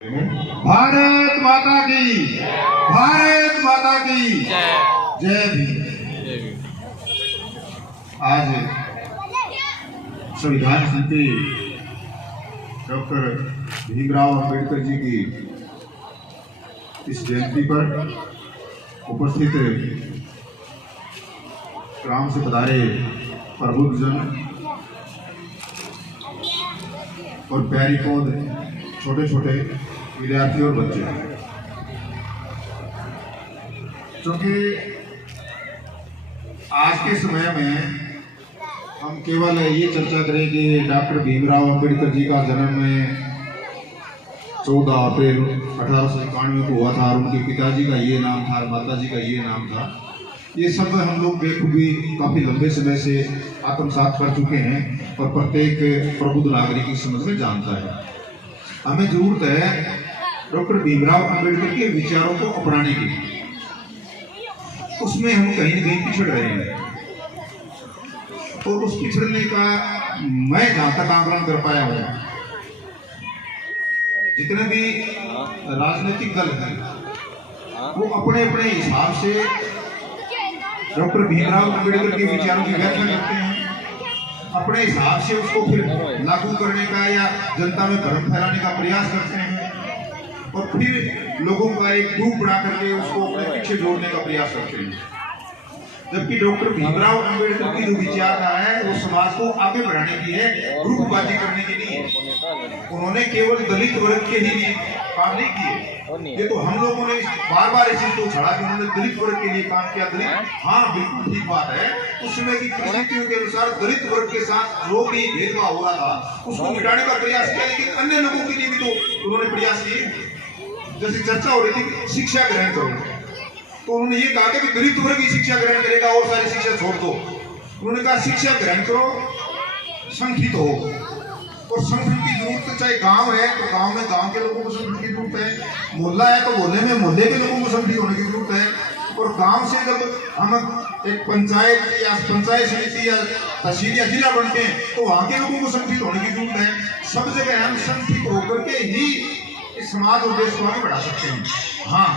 भारत माता की, भारत माता की जय भीम। आज संविधान शिल्पी डॉक्टर भीमराव अंबेडकर जी की इस जयंती पर उपस्थित ग्राम से पधारे प्रबुद्धजन और प्यारी पौध छोटे छोटे विद्यार्थी और बच्चे, क्योंकि आज के समय में हम केवल ये चर्चा करें कि डॉक्टर भीमराव अंबेडकर जी का जन्म 14 अप्रैल 1891 को हुआ था और उनके पिताजी का ये नाम था, माताजी का ये नाम था। ये सब हम लोग बेखूबी काफी लंबे समय से आत्मसात कर चुके हैं और प्रत्येक प्रबुद्ध नागरिक इस समझ में जानता है। हमें जरूरत है डॉक्टर भीमराव अंबेडकर के विचारों को अपनाने की। उसमें हम कहीं न कहीं पिछड़ रहे हैं और उस पिछड़ने का मैं जहां तक आंकलन कर पाया हूं, जितने भी राजनीतिक दल हैं वो अपने अपने हिसाब से डॉक्टर भीमराव अंबेडकर के विचारों की व्याख्या करते हैं, अपने हिसाब से उसको फिर लागू करने का या जनता में भ्रम फैलाने का प्रयास करते हैं और फिर लोगों का एक ग्रुप बना करके उसको अपने पीछे जोड़ने का प्रयास करते हैं। जबकि डॉक्टर भीमराव अंबेडकर की जो विचारधारा है वो समाज को आगे बढ़ाने की है, ग्रुपबाजी करने की नहीं है। उन्होंने केवल दलित वर्ग के ही लिए काम नहीं किए। ये तो हम लोगों ने बार बार इस चीज को छड़ा कि उन्होंने दलित वर्ग के लिए काम किया। दलित, हाँ बिल्कुल ठीक बात है, उस समय की परिस्थितियों के अनुसार दलित वर्ग के साथ जो भी भेदभाव हो रहा था उसको मिटाने का प्रयास किया, लेकिन अन्य लोगों के लिए भी तो उन्होंने प्रयास किए। जैसे चर्चा हो रही थी शिक्षा ग्रहण करो, तो उन्होंने ये कहा कि दलित वर्ग ही शिक्षा ग्रहण करेगा और सारी शिक्षा छोड़ दो। उन्होंने कहा शिक्षा ग्रहण करो, संगठित हो, और संगठन की जरूरत, चाहे गांव है तो गांव में गांव के लोगों को संगठन की जरूरत है, मोहल्ला है तो मोहल्ले में मोहल्ले के लोगों को संगठित होने की जरूरत है, और गांव से जब हम एक पंचायत या पंचायत समिति या तहसील या जिला बनते हैं तो वहां के लोगों को संगठित होने की जरूरत है। सब जगह हम संगठित होकर के ही इस समाज और देश को आगे बढ़ा सकते हैं। हाँ,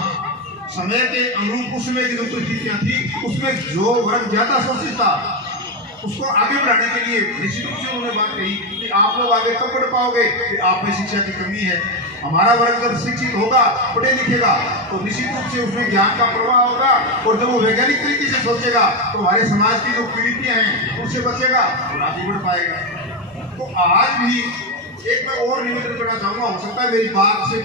समय के अनुरूप उस समय की जो परिस्थितियां थी उसमें जो वर्ग ज्यादा शोषित था उसको आगे बढ़ाने के लिए निश्चित रूप से उन्होंने बात कही कि आप लोग आगे तब बढ़ पाओगे कि आप में शिक्षा की कमी है। हमारा वर्ग जब शिक्षित होगा, पढ़े लिखेगा, तो निश्चित रूप से उसमें ज्ञान का प्रवाह होगा और जब वो वैज्ञानिक तरीके से सोचेगा तो हमारे समाज की जो पीढ़ियां हैं उससे बचेगा और आगे बढ़ पाएगा। तो आज भी एक मैं और निवेदन करना चाहूंगा, हो सकता है मेरी बात से